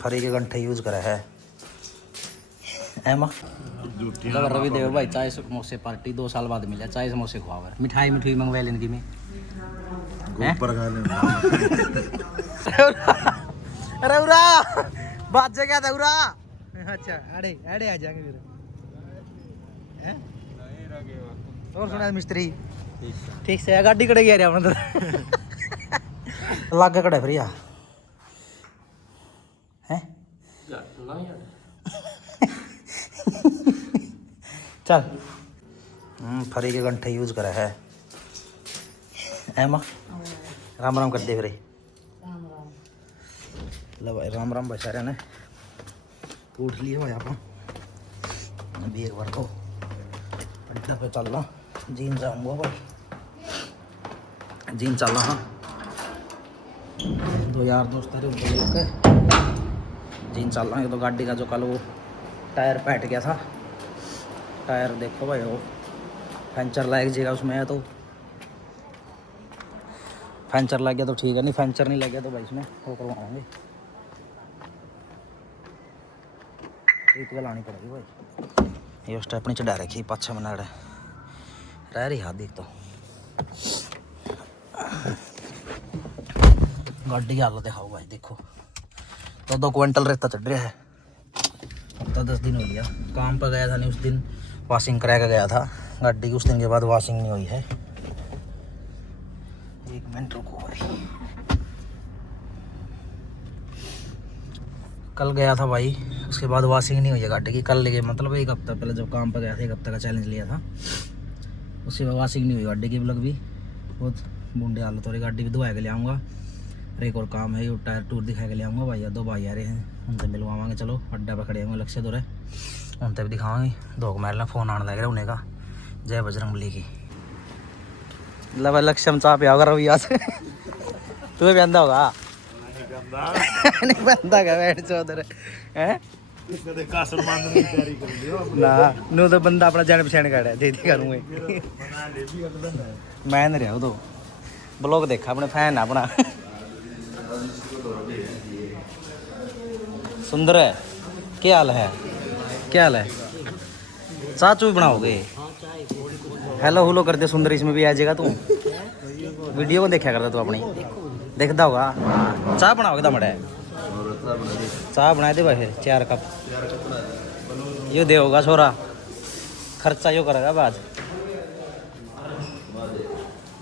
फरी के गंठे यूज करा है एमा रवि देवर भाई चाय समोसे पार्टी 2 साल बाद मिला चाय समोसे खुआवर मिठाई मिठाई मंगवा लेने की में अरे उरा बात से क्या था उरा अच्छा अड़े अड़े आ जाएंगे फिर हैं और सुना मिस्त्री ठीक से गाड़ी कड़े गया रे अपने लागे कड़े फिर यार हैं चल फरी के गंठे यूज करा है एमा राम राम कर दे फिर लो भाई राम राम बेचारे ने उठ लिए भाई आप अभी एक बार को अड्डा पे चल रहा जीन जाऊंगा भाई जीन चल रहा 2 यार दोस्त थे ऊपर लेके जीन चल रहा है तो गाड़ी का जो कल वो टायर पैट गया था टायर देखो भाई वो पंचर लग जाएगा उसमें है तो पंचर लग गया तो ठीक है नहीं पंचर नहीं लग गया तो भाई इसमें वो करवाएंगे रीत का लानी पड़ेगी भाई ये स्टेपनी चढ़ा रखी पाछा मना रह रही हाथ देख तो गाड़ी की हालत दिखाओ भाई देखो तो 2 क्विंटल रेता चढ़ रहा है हफ्ता 10 दिन हो गया काम पर गया था नहीं उस दिन वॉशिंग करा के गया था गाड़ी की उस दिन के बाद वॉशिंग नहीं हुई है 1 मिनट रुको भाई कल गया था भाई उसके बाद वॉशिंग नहीं हुई है गाड़ी की कल लेके मतलब 1 हफ्ता पहले जब काम पर गया था 1 हफ्ते का चैलेंज लिया था उसके बाद वॉशिंग नहीं हुई गाड़ी की मतलब भी बहुत बूंदे हालत हो रही गाड़ी भी धोया के ले आऊँगा और एक और काम है ये टायर टूर दिखा के ले आऊँगा भाई 2 भाई आ रहे हैं उनसे मिलवाएंगे चलो अड्डा पर खड़े होंगे लक्ष्य दौरे उनसे भी दिखावांगे 2 मार फ़ोन आने लग रहा उन्हें का जय बजरंगबली की लब लक्ष्य चाह पे होगा रवि आज तू भी बंदा होगा नहीं बंदा का बैठ चौधर हैं ना नो तो बंदा अपना जान पछाण कर दे दी करूँगे मैं नहीं रहा तो ब्लॉग देखा अपने फैन अपना सुंदर है क्या हाल है चाह चू बनाओगे हेलो हुलो कर दे सुंदर इसमें भी आ जाएगा तू वीडियो को देखा करता तू अपनी देखता होगा चाह बनाओगे तो मड़ा चाह बना दे भाई 4 कप यो दे होगा छोरा खर्चा यो करेगा बाद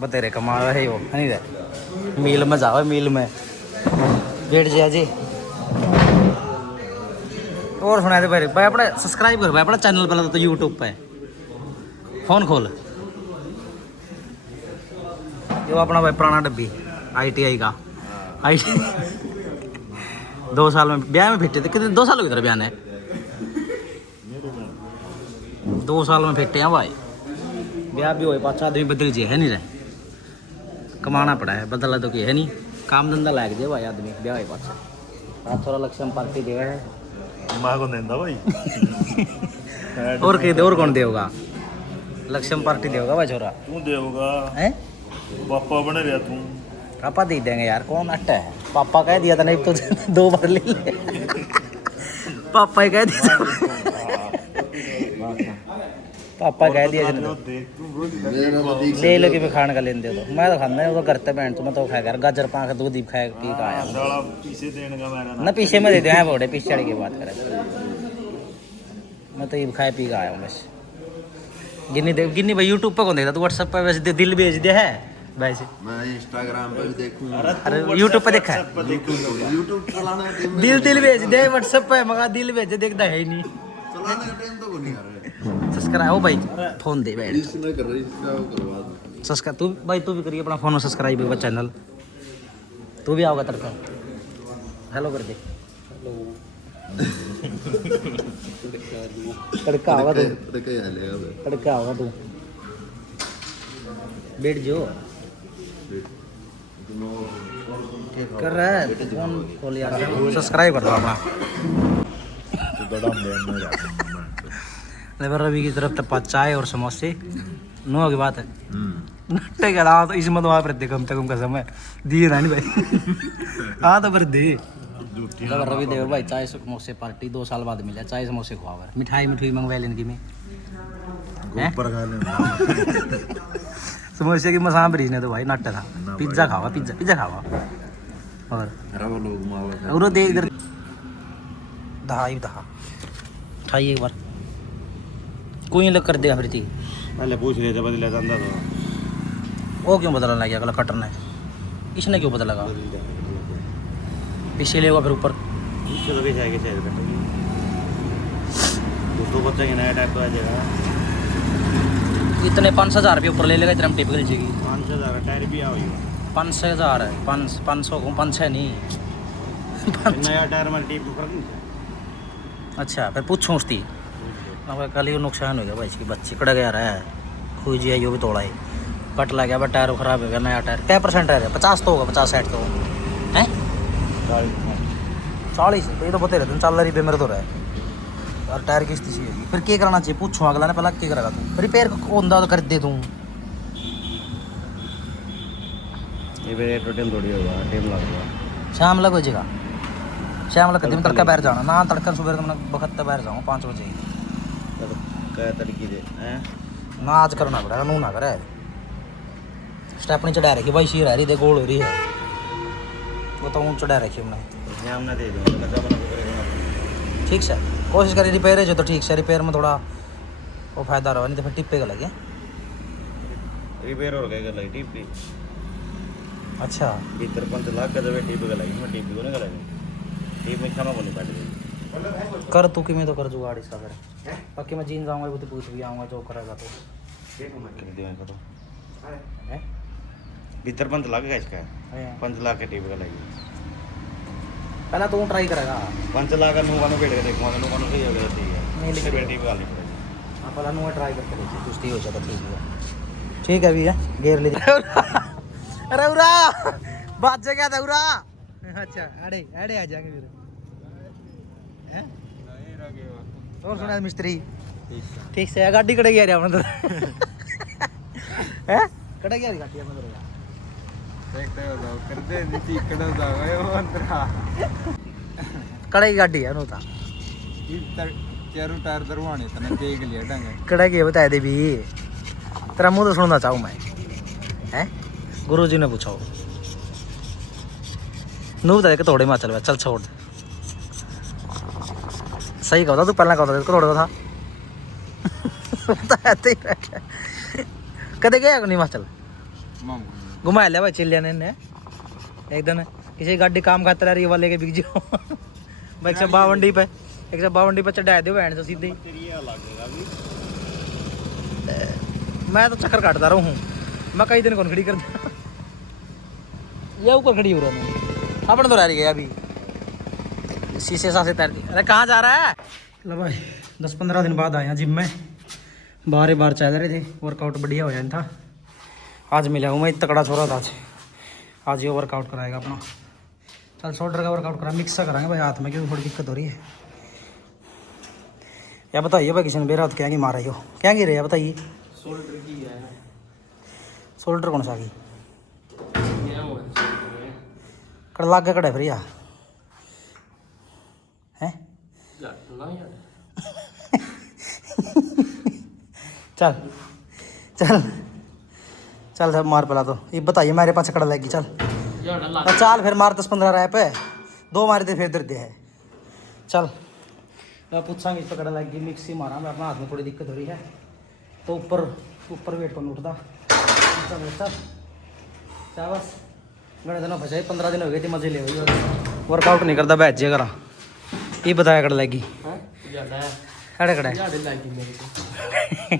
बतेरे कमा है वो है नहीं रे मील में जाओ मील में बैठ जाए जी और सुना दे भाई अपना सब्सक्राइब कर भाई अपना चैनल पहले तो यूट्यूब पे फोन खोल ये अपना भाई पुराना डब्बी ITI का ITI 2 साल में ब्याह में फिटे थे कितने 2 साल हो गए तेरे ब्याह ने 2 साल में फिटे हैं भाई ब्याह भी हो पाँच आदमी बदल जे है नहीं रहे कमाना पड़ा है बदला तो कि है नहीं काम धंधा लायक दे भाई आदमी ब्याह हो पाँच आज थोड़ा लक्ष्य पार्टी देगा है माँ को देंदा भाई और कहीं दे और कौन देगा लक्ष्यम पार्टी देगा भाई छोरा तू देगा हैं पापा बने रहा तू पापा दे देंगे यार कौन अट्टा है पापा कह दिया था नहीं तो 2 बार ले ले पापा ही कह दिया पापा कह दिया ले लो कि मैं खाने का लेने दे दो मैं तो खाना है वो करते बैठ तो मैं तो खाया कर गाजर पाक दूध ही खाया पी का आया साला पीछे देने का मेरा ना पीछे में दे दे हैं बोड़े पीछे वाली की बात करें मैं तो ये खाए पी का आया हूँ बस गिन्नी भाई यूट्यूब पे कौन देखता तू व्हाट्सएप पे वैसे दिल भेज दिया है वैसे मैं इंस्टाग्राम पे भी देखूंगा अरे यूट्यूब पे देखा है यूट्यूब चलाने का टाइम दिल भेज दे व्हाट्सएप पे मगा दिल भेज देखता है ही नहीं चलाने का टाइम तो नहीं आ रहा है सब्सक्राइब हो भाई फोन दे बैठ इसने कर रही इसका करवा दो सब्सक्राइब तू भाई तू भी करिए अपना फोन में सब्सक्राइब होगा चैनल तू भी आओगा तरका हेलो कर दे तड़का होगा तू तड़का होगा तू बैठ जो कर रहा है फोन खोल यार सब्सक्राइब कर दो अपना लेबर रवि की तरफ तो चाय और समोसे नो की बात है नट्टे के अलावा तो इसमें तो वहाँ पर कम से कम का समय दिए ना नहीं भाई हाँ तो पर दे जब रवि देव भाई चाय समोसे पार्टी 2 साल बाद मिला चाय समोसे खुआवर मिठाई मिठाई मंगवा लेने की में समोसे की मसां ब्रिज ने तो भाई नट था पिज्जा खावा पिज्जा खावा और लोग मावा और देख इधर दहाई दहा उठाइए एक बार कोई लग कर देगा फिर थी पहले पूछ लिया जब बदला जाता तो वो क्यों बदलने लग गया अगला कटरना है इसने क्यों बदला लगा पीछे लेगा फिर ऊपर इसको तो कैसे आएगी शायद कटेगी दोस्तों बच्चा की नया टाइप तो आ जाएगा इतने 5,000 रुपये ऊपर ले लेगा इतना टिप कर जाएगी 5,000 टायर भी आओ 5,000 है 500 को 5 नहीं नया टायर में टीप ऊपर नहीं अच्छा फिर पूछूँ उसकी कल ही नुकसान हो गया भाई इसकी बच्ची कड़ा गया रहा है खुई जी है यो भी तोड़ा है कट लग गया टायर खराब हो गया नया टायर क्या % रह गया 50 तो होगा 50-60 तो हैं 40 तो ये तो बते रहते चल रही पे मेरे तो रहा है यार टायर की स्थिति है फिर क्या करना चाहिए पूछूँ अगला ने पहला क्या करेगा तू रिपेयर होता तो कर दे तू ये भी टोटल थोड़ी होगा टाइम लगेगा शाम लग हो जाएगा शाम लग दिन तड़का बाहर जाना ना तड़का सुबह तो मैं बखत बाहर जाऊँ 5 बजे क्या तड़की दे हैं ना आज करना पड़ेगा नू ना करे स्टेपनी चढ़ा रखी भाई सी रह रही दे गोल हो रही है वो तो ऊँच चढ़ा रखी हमने हम ना दे दूँगा मैं तो अपना करेगा ठीक से कोशिश करी रिपेयर है जो तो ठीक से रिपेयर में थोड़ा वो फायदा रहा नहीं तो फिर टिप्पे का लगे रिपेयर हो गया लगी टीप भी अच्छा भीतर 5 लाख का जब टीप का लगी मैं टीप को नहीं लगी टीप में क्षमा को नहीं पाट गई कर तू कि मैं तो कर जुगाड़ इसका फिर बाकी मैं जीन जाऊँगा वो तो पूछ भी आऊँगा जो करेगा तो हैं? भीतर 5 लाख का इसका हैं। 5 लाख का टीप का लगी पहला तू ट्राई करेगा 5 लाख का नुका बैठ के देखूंगा नुका सही हो गया ठीक है नहीं लिख फिर टीप गालनी पड़ेगी हाँ पहला नुआ ट्राई करके देखिए कुश्ती हो जाता ठीक है भैया घेर लीजिए अरे उरा बात जगह था उरा अच्छा अड़े अड़े आ जाएंगे फिर हैं? और सुना मिस्त्री ठीक से गाड़ी कड़े गया अपने तो हैं कड़े गया गाड़ी अपने तो कड़े की गाड़ी है नोता टायर दरवाने तने देख लिया ढंग कड़ा के बता दे भी तेरा मुंह तो सुनना चाहूँ मैं हैं गुरुजी ने पूछा नू बता के थोड़े में चल चल छोड़ दे सही कहा तू पहला कहा थोड़ा था कदे गया नहीं हिमाचल घुमा लिया भाई चिल्लिया ने एक दिन किसी गाड़ी काम खाते रही वाले के बिक जाओ 152 पे 152 पे चढ़ा दो बहन तो सीधे मैं तो चक्कर काटता रहा हूँ मैं कई दिन कौन खड़ी कर ये ऊपर खड़ी हो रहा हूँ अपन तो रह रही है अभी शीशे सासे तैरती अरे कहाँ जा रहा है लो भाई 10-15 दिन बाद आया जिम में बार चल रहे थे वर्कआउट बढ़िया हो जाना था आज मिला हूँ मैं तकड़ा छोरा था आज ये वर्कआउट कराएगा अपना चल शोल्डर का वर्कआउट करा मिक्स कराएंगे भाई हाथ में क्योंकि थोड़ी दिक्कत हो रही है या बताइए भाई किसी ने मेरा हाथ क्या की मारा हो क्या गिरे या बताइए शोल्डर की है शोल्डर कौन सा की कड़ लाग गया कड़ा फिर या हैं चल चल चल सब मार पला तो ये बताइए मेरे पास कड़ा लगी चल चल फिर मार 10-15 रैप है 2 मारे थे फिर दर्द है चल मैं पूछा इस पर कड़ा लगी मिक्स ही मारा मैं अपना हाथ में थोड़ी दिक्कत हो रही है तो ऊपर वेट को उठता चल बस बड़े दिन फंसाई 15 दिन हो गए थे मजे ले वर्कआउट नहीं करता बैठ जे करा ये बताया कड़ लगी खड़े खड़े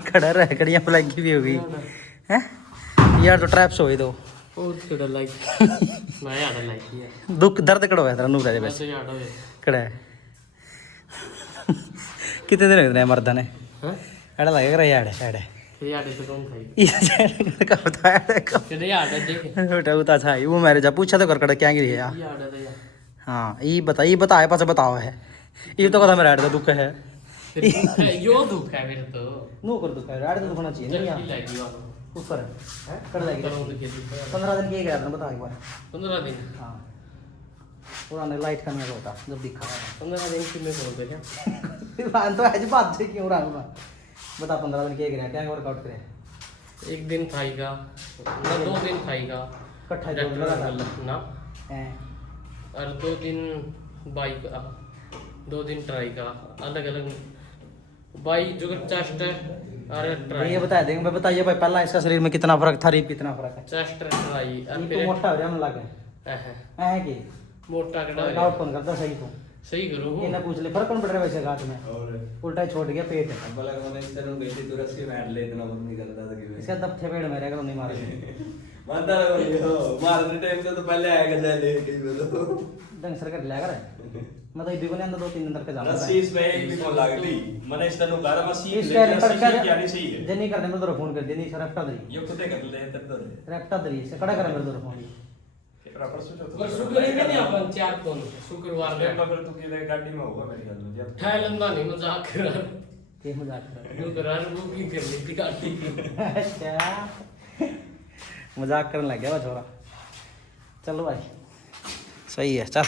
खड़ा रह कड़ियाँ लगी भी हो गई हैं यार तो ट्रैप्स हो गई तो दुख दर्द कड़ा होया तेरा नूर है वैसे कड़ा है कितने दिन हो गए मर्दा ने एड़ा लगे करा यार एड़े वो मेरे जब पूछा तो कर कड़ा क्या गिरी है हाँ ये बताए पास बताओ है ये तो कथा मेरा ऐड का दुख है यो दुख है मेरे तो नो कर दुख है ऐड तो दुखना चाहिए नहीं यार ऊपर है कर लगी 15 दिन की गया था बता एक बार 15 दिन हाँ पुराने लाइट का नहीं होता जब दिखा 15 दिन की मैं बोल दे क्या रहा तो आज बात से क्यों रहा हूँ बता 15 दिन क्या करें क्या वर्कआउट करें एक दिन थाई का ना 2 दिन थाई का इकट्ठा ही डॉक्टर लगा ना हैं और 2 दिन बाइक 2 दिन ट्राई का अलग अलग बाइक जो चेस्ट और भाई ट्राई ये बता देंगे मैं बताइए भाई पहला इसका शरीर में कितना फर्क था रीप कितना फर्क है चेस्ट ट्राई ये तो मोटा हो रहा है मन लगे है कि मोटा कटा वर्कआउट कौन करता सही तो सही करो ये ना पूछ ले फर्क कौन पड़ रहा है वैसे हाथ में उल्टा ही छोड़ गया पेट अब लगा मैंने इस तरह गई थी तुरंत से बैठ ले इतना मन निकलता था कि इसका दबथे पेड़ में रहेगा तो नहीं मारेगा मानता लगा मारने टाइम से तो पहले आएगा जाले कहीं बोलो ढंग से कर लिया कर मैं तो इदी को नहीं अंदर 2-3 दिन तक के जाऊंगा रस्सी इस पे एक भी फोन लग गई मैंने इस तरह गारा मसीह इस ले टाइम पर रस्सी कर क्या नहीं सही है जे नहीं करने में तो फोन कर दे नहीं सर रैप्टा दरी ये खुद कर ले तब तो रैप्टा दरी से कड़ा कर मेरे दो फोन प्रॉपर सोचो तो पर शुक्र ही नहीं अपन 4 फोन शुक्रवार मैं में मगर तू की गाड़ी में होगा मेरे ख्याल में जब थाईलैंड में नहीं मजाक कर रहा के मजाक कर यूं कर रहा बुकिंग कर ली थी गाड़ी की अच्छा मजाक करने लग गया वो छोरा चलो भाई सही है चल